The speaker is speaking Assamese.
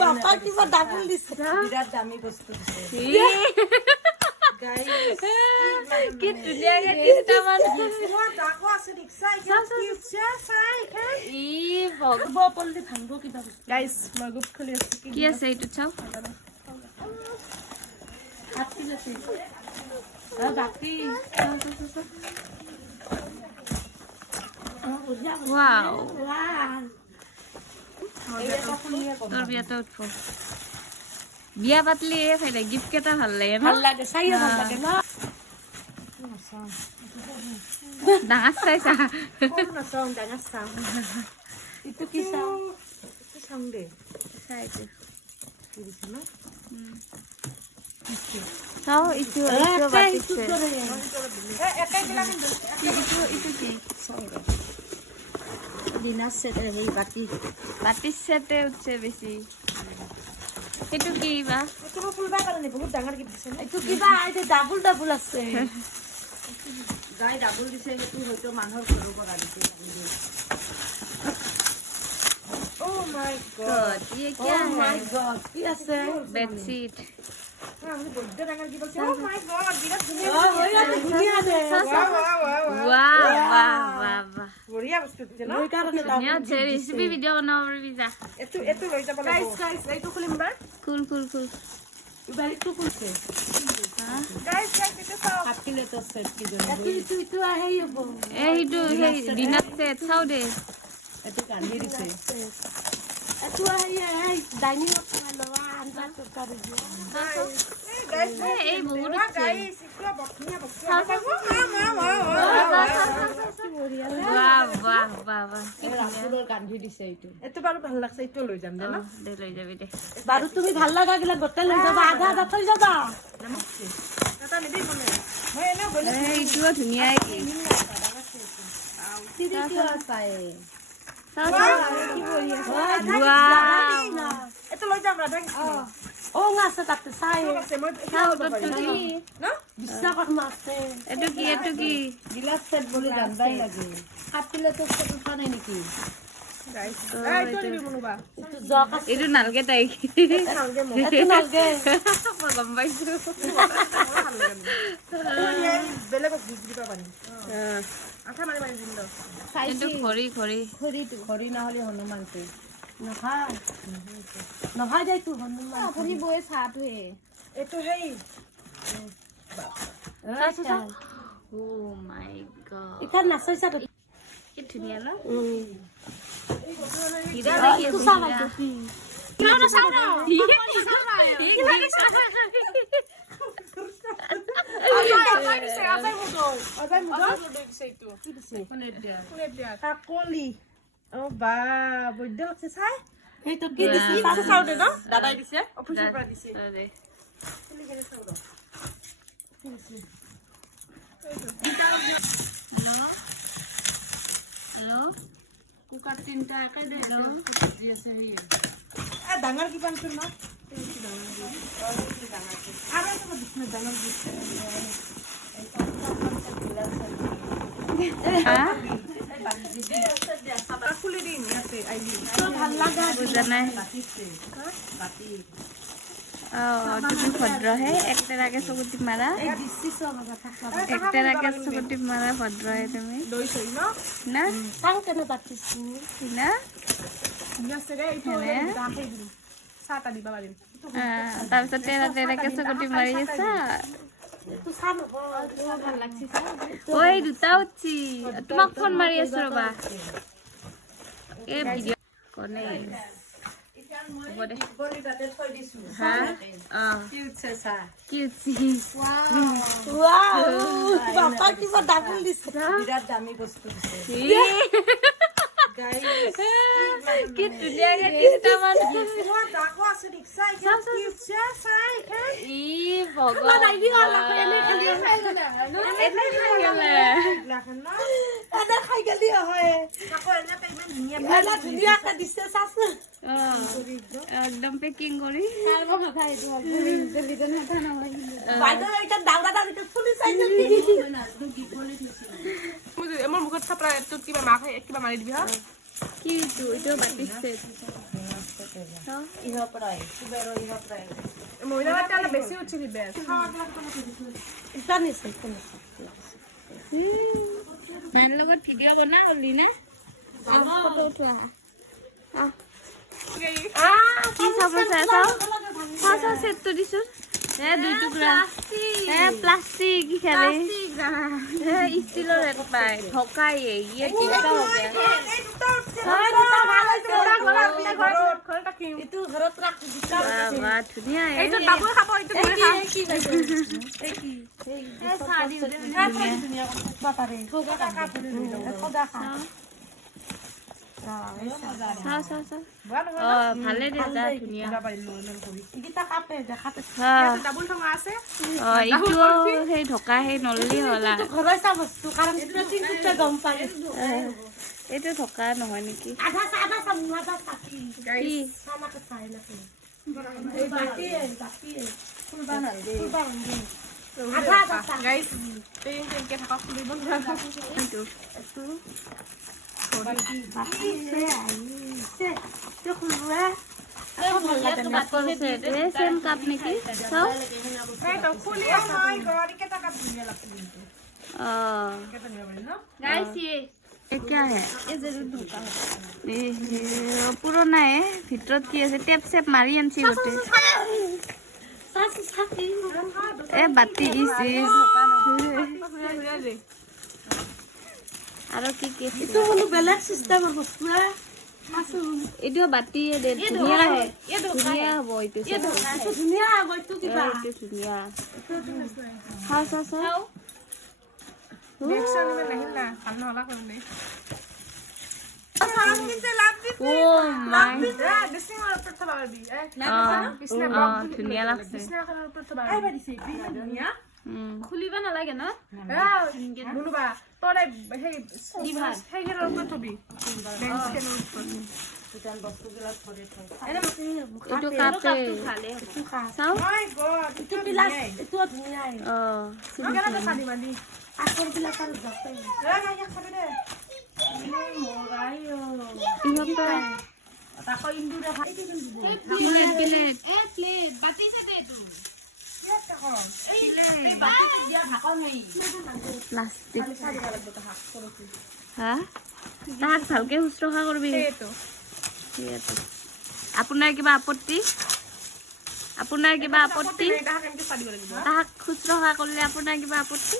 বাপা কিবা ডাবল দিছে বিৰাট দামী বস্তু দিছে গাইস কি ধুনীয়াকে তিনটা মান তোমাৰ ডাকো আছে ৰিক্সা ই ভগ পল্লি ভাঙব কিবা গাইস মই গ্ৰুপ খুলি আছো কি আছে এইটো চাও হাত কি আছে বাকি ওয়াও ওয়াও তোর বিয়াতে উঠবো বিয়া পাতলি ফাইলে গিফট কেটা ভাল লাগে ভাল লাগে চাইও ভাল লাগে না ডাঙৰ চাইছা কোন চাও ডাঙৰ চাও ইটো কি চাও কি চাও দে চাইছো কি দিছে ন চাও ইটো ইটো বাতিছে এটাই দিলাম ইটো কি বিনা সেট এই বাকি বাতিছেতে উঠছে বেছি সেইটো কি বা এইটো ফুলবা কাৰণে বহুত ডাঙৰ গিফ্ট দিছে ন এইটো কিবা আইতে ডাবল ডাবল আছে গাই ডাবল দিছে সেইটো হয়তো মানুহৰ ঘৰৰ পৰা দিছে ও মাই গড गॉड ये क्या Oh my है god কি আছে बेडशीट আমি বড় ডাঙৰ গিফ্ট আছে ও মাই গড বিৰাট ধুনীয়া ধুনীয়া দে वाह वाह वाह वाह বঢ়িয়া বস্তু দিছে ন মই কাৰণে दुनिया से रेसिपी वीडियो बनाओ और वीजा এটো লৈ যাব লাগিব গাইস এইটো খুলিম বা कूल कूल कूल ইবাৰিটো কৈছে গাইস এটা চাও হাত কিলে তো সেট কি জন্য ইটো আহে হব ए हिडू हे डिनर से छाउ दे এটো কান্ধি দিছে এটো আহে ডাইনিং লৱা আনজা তৰকাৰী গাইস ए बहुत अच्छे গাইস ইটো বঢ়িয়া বস্তু वाह वाह वाह वाह ৰাসুৰৰ কান্ধি দিছে এইটো এটো বাৰু ভাল লাগছে ইটো লৈ যাম দে ন दे লৈ যাবি দে বাৰু তুমি ভাল লাগা গিলা গোটে লৈ যাবা আধা আধা থৈ যাবা এটা নিবি মনে মই এনে বলে ए ইটো ধুনীয়া কি তিৰি কি আছাই চাও কি বঢ়ি আছে वाह এটো লৈ যাম ৰাধা ও আছে তাতে চাই আছে মই চাও তো কি ন বিশ্বাসত মাছে এটো কি গিলাস সেট বলে জানবাই লাগে কাটিলে তো সেট উঠা নাই নেকি গাইস এইটো নিবি মনুবা এইটো জক আছে এইটো নালগে তাইক নালগে মোক এইটো নালগে মই গম পাইছো বেলেগক বিক্ৰী পাবা নি আঠা মাৰি মাৰি দিম দে এইটো খৰি খৰি খৰিটো খৰি নহলে হনুমানতে নহয় নহয় যাই তো হনুমান খৰি বয়ে চাটোৱে এইটো হেই ও মাই গড এটা নাচাইছা তো কি ধুনীয়া ন এইটো চাবা তুমি কাকলি ও বা বৈদ্য লাগছে চাই এইটো কি দিছি চাও দে ন দাদাই দিছে অফিচৰ পৰা দিছে হেল্ল' কুকাৰ তিনটা একাই দে দি আছে হি ডাঙৰ কিবা আনিছো ন আৰু এটা দিছে ডাঙৰ দিছে খুলি দিম ইয়াতে আইলি ভাল লাগা বুজা নাই তুমি ভদ্ৰহে একটেৰাকে চকুটি মাৰা দিছি সব কথা একটেৰাকে চকুটি মাৰা ভদ্ৰহে তুমি দৈ চৈ ন না চাং কেনে পাতিছি না আছে ৰে এইটো দাখেই দিম চাহটা দিবা পাৰিম তাৰপিছত তেৰা তেৰাকে চকুটি মাৰি আছা তো চাম ভাল লাগছি ঐ দুটা উঠছি তোমাক ফোন মাৰি আছো ৰবা এই ভিডিঅ' কনে হ'ব দে হা কি উঠছি ওয়াও বাপা কিবা ডাবল দিছে বিৰাট দামী বস্তু দিছে গাইস কি ধুনীয়াকে তিনটা মান তোমাৰ ডাকো আছে ৰিক্সা কি উঠছে চাই ই ভগৱান এনে খালি এনে খাই গ'লে লাখন ন এনে খাই গলি হয় কাকো এনে পেমেন্ট ধুনীয়া এলা ধুনীয়াকে দিছে চাচ একদম পেকিং কৰি বাইদেউ এটা দাউৰা দাউৰিটো ফুলি চাইছে মোৰ মুখত থাপৰা তোত কিবা মাক কিবা মাৰি দিবি হা কি এইটো বাতি সেট ইহৰ পৰাই কুবেৰৰ ইহৰ পৰাই মহিলা বেছি উঠিলি বেছ ইটা নিছে মাৰ লগত ভিডিঅ' বনা হলি না ফটো উঠোৱা কি চাব চাই সেটটো দিছো দুই টুকুৰা প্লাষ্টিক কি খেলে ষ্টিলৰ ৰেট পায় ঠকাই ইয়ে কিটা হ'ব এইটো ঘৰত ৰাখ ধুনীয়া এইটো ডাবল খাব এইটো মই খাম কি ভালে দে যা ধুনীয়া ডাবল ঠঙা আছে এইটো সেই ঢকা সেই নললি হলা ঘৰৰ চা বস্তু কাৰণ চিন্তিত গম পাই এইটো ঢকা নহয় নেকি আধা চামুচা চাকি কি চামাকে চাই নাকি এই বাটি ফুলবান দে আধা চাকি গাইস তেনকে থাকা খুলিব এইটো সেম কাপ নেকি চাও क्या है पुराना है ভিতৰত কি আছে টেপ সেপ মাৰি আনছি গোটে এ বাতি ইছি আৰু কি কি এইটো হলো বেলেগ সিস্টেমৰ বস্তু এইটো বাতি দে ধুনীয়া হে ধুনীয়া হ'ব এইটো এইটো ধুনীয়া হ'ব এইটো কিবা এইটো ধুনীয়া চাও চাও চাও দেখছন মে नहीं ना ভাল নহলা কোনে ও মাই ধুনীয়া লাগছে খুলিবা নালাগে ন বুনুবা তৰে সেই সেইগেৰ ওপৰত থবি এইটো কাপে চাও এইটো পিলাস এইটো ধুনীয়া আখৰ বিলাক আৰু যাতে তাকো ইন্দুৰে ভাই প্লেট প্লাষ্টিক হা তাক ভালকে শুশ্ৰূষা কৰবি আপোনাৰ কিবা আপত্তি তাক শুশ্ৰূষা কৰিলে আপোনাৰ কিবা আপত্তি